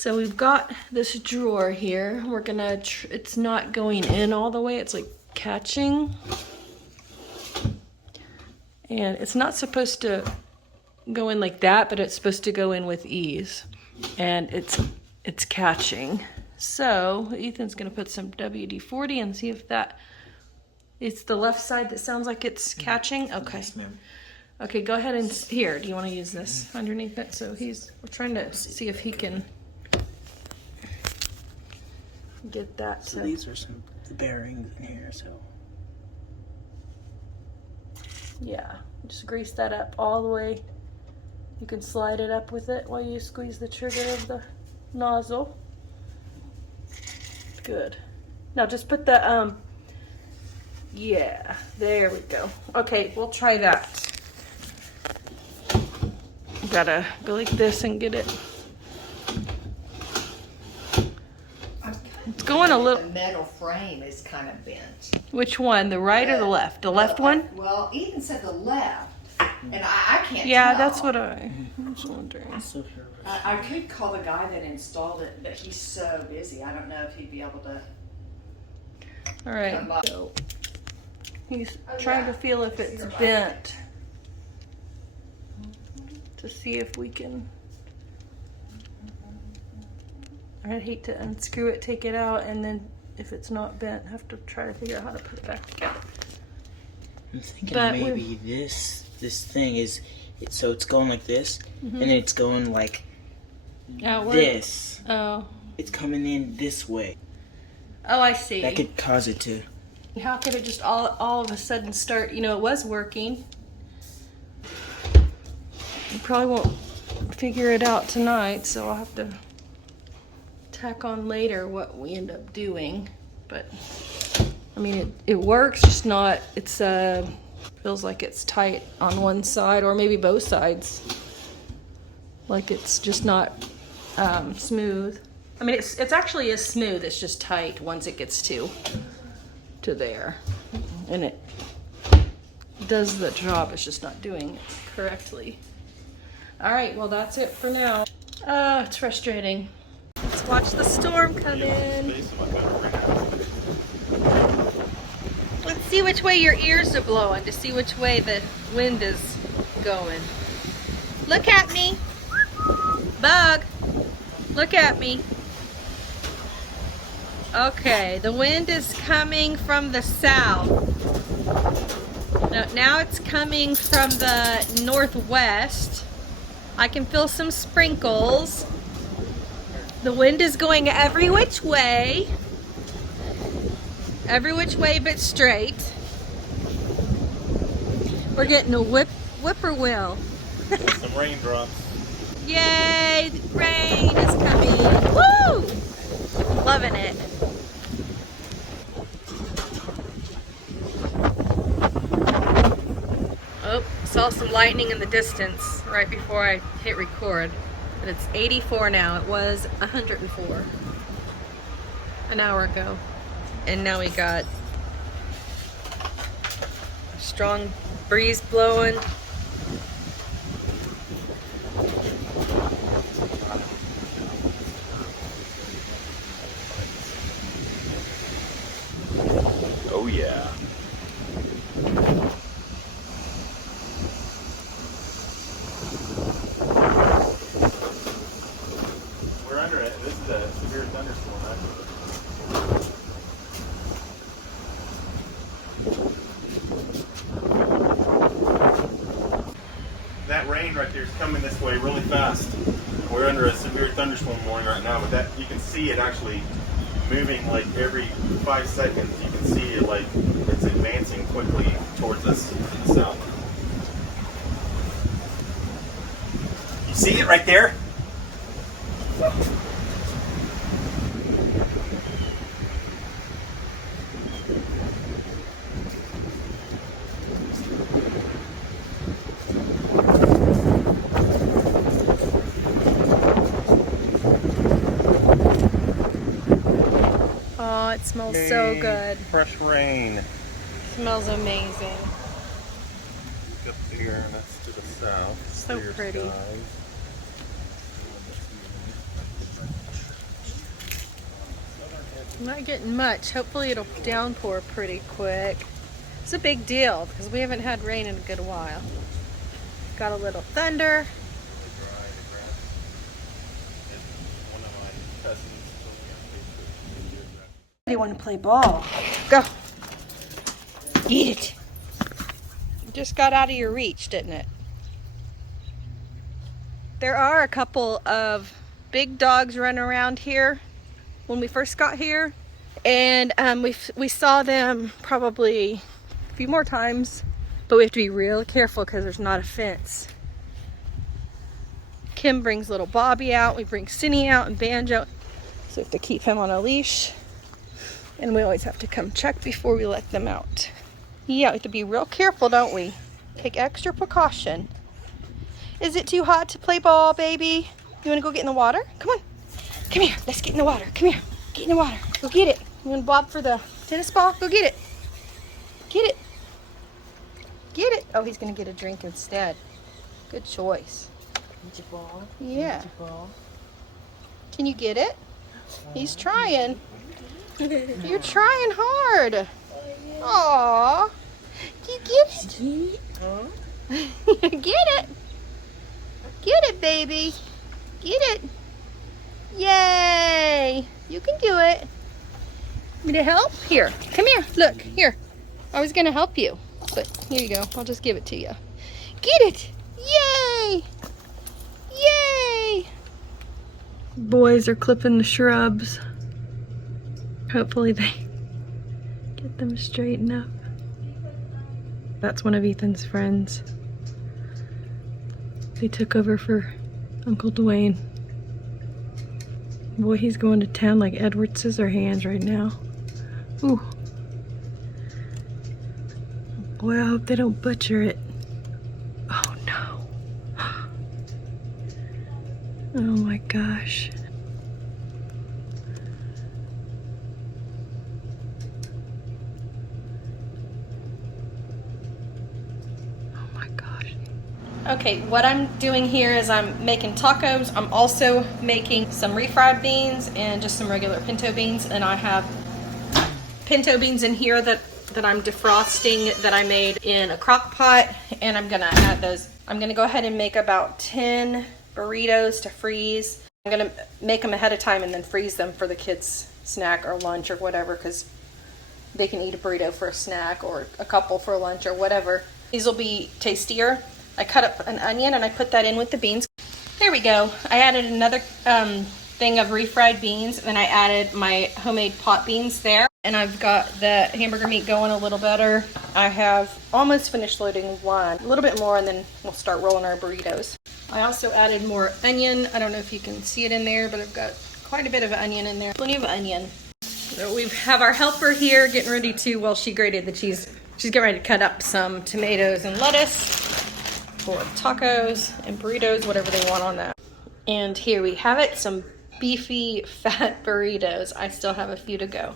So we've got this drawer here. We're gonna, it's not going in all the way, it's like catching. And it's not supposed to go in like that, but it's supposed to go in with ease. And it's catching. So Ethan's gonna put some WD-40 and see if that, it's the left side that sounds like it's catching. Okay. Yes, ma'am. Okay, go ahead and, here, do you wanna use this underneath it? So we're trying to see if he can get that. So these are some bearings in here, so. Yeah, just grease that up all the way. You can slide it up with it while you squeeze the trigger of the nozzle. Good. Now just put the, yeah, there we go. Okay, we'll try that. Gotta go like this and get it. It's going a little. The metal frame is kind of bent. Which one? The right or the left? The left one? Well, Ethan said the left, and I can't Yeah, tell. that's what I was wondering. I could call the guy that installed it, but he's so busy. I don't know if he'd be able to. All right. So he's trying to feel if it's bent to see if we can. I'd hate to unscrew it, take it out, and then if it's not bent, have to try to figure out how to put it back together. I'm thinking But maybe this thing is, so it's going like this, and it's going like Outward? this. Oh. It's coming in this way. Oh, I see. That could cause it to. How could it just all of a sudden start? You know, it was working. You probably won't figure it out tonight, so I'll have to tack on later what we end up doing. But I mean, it works, just not. It's feels like it's tight on one side or maybe both sides. Like it's just not smooth. I mean, it's actually is smooth. It's just tight once it gets to there, and it does the job. It's just not doing it correctly. All right, well that's it for now. It's frustrating. Let's watch the storm come in. Let's see which way your ears are blowing to see which way the wind is going. Look at me, bug. Look at me. Okay, the wind is coming from the south. Now it's coming from the northwest. I can feel some sprinkles. The wind is going every which way but straight. We're getting a whippoorwill. Some raindrops. Yay, rain is coming. Woo! Loving it. Oh, saw some lightning in the distance right before I hit record. And it's 84 now. It was 104 an hour ago. And now we got a strong breeze blowing. Oh yeah. We're under it. This is a severe thunderstorm, actually. That rain right there is coming this way really fast. We're under a severe thunderstorm warning right now, but that you can see it actually moving like every 5 seconds. You can see it like it's advancing quickly towards us to the south. You see it right there? Oh, it smells so good. Fresh rain. Smells amazing. Up here, and that's to the south. So Clear pretty. skies. Not getting much. Hopefully it'll downpour pretty quick. It's a big deal because we haven't had rain in a good while. Got a little thunder. They want to play ball. Go. Eat it. Just got out of your reach, didn't it? There are a couple of big dogs running around here when we first got here. And we saw them probably a few more times. But we have to be real careful because there's not a fence. Kim brings little Bobby out. We bring Cindy out and Banjo. So we have to keep him on a leash. And we always have to come check before we let them out. Yeah, we have to be real careful, don't we? Take extra precaution. Is it too hot to play ball, baby? You want to go get in the water? Come on. Come here. Let's get in the water. Come here. Get in the water. Go get it. You want to bob for the tennis ball? Go get it. Get it. Get it. Oh, he's going to get a drink instead. Good choice. Need your ball? Yeah. Need your ball? Can you get it? He's trying. You're trying hard. Aww. Do you get it? Get it. Get it, baby. Get it. Yay. You can do it. Want me to help? Here. Come here. Look. Here. I was going to help you. But here you go. I'll just give it to you. Get it. Yay. Yay. Boys are clipping the shrubs. Hopefully they get them straightened up. That's one of Ethan's friends. They took over for Uncle Dwayne. Boy, he's going to town like Edward Scissorhands right now. Ooh. Boy, I hope they don't butcher it. Oh no. Oh my gosh. Okay, what I'm doing here is I'm making tacos. I'm also making some refried beans and just some regular pinto beans. And I have pinto beans in here that I'm defrosting that I made in a crock pot. And I'm gonna add those. I'm gonna go ahead and make about 10 burritos to freeze. I'm gonna make them ahead of time and then freeze them for the kids' snack or lunch or whatever, because they can eat a burrito for a snack or a couple for lunch or whatever. These will be tastier. I cut up an onion and I put that in with the beans. There we go. I added another thing of refried beans, and I added my homemade pot beans there. And I've got the hamburger meat going a little better. I have almost finished loading one. A little bit more and then we'll start rolling our burritos. I also added more onion. I don't know if you can see it in there, but I've got quite a bit of onion in there. Plenty of onion. So we have our helper here getting ready to, well, she grated the cheese. She's getting ready to cut up some tomatoes and lettuce for tacos and burritos, whatever they want on that. And here we have it, some beefy fat burritos. I still have a few to go.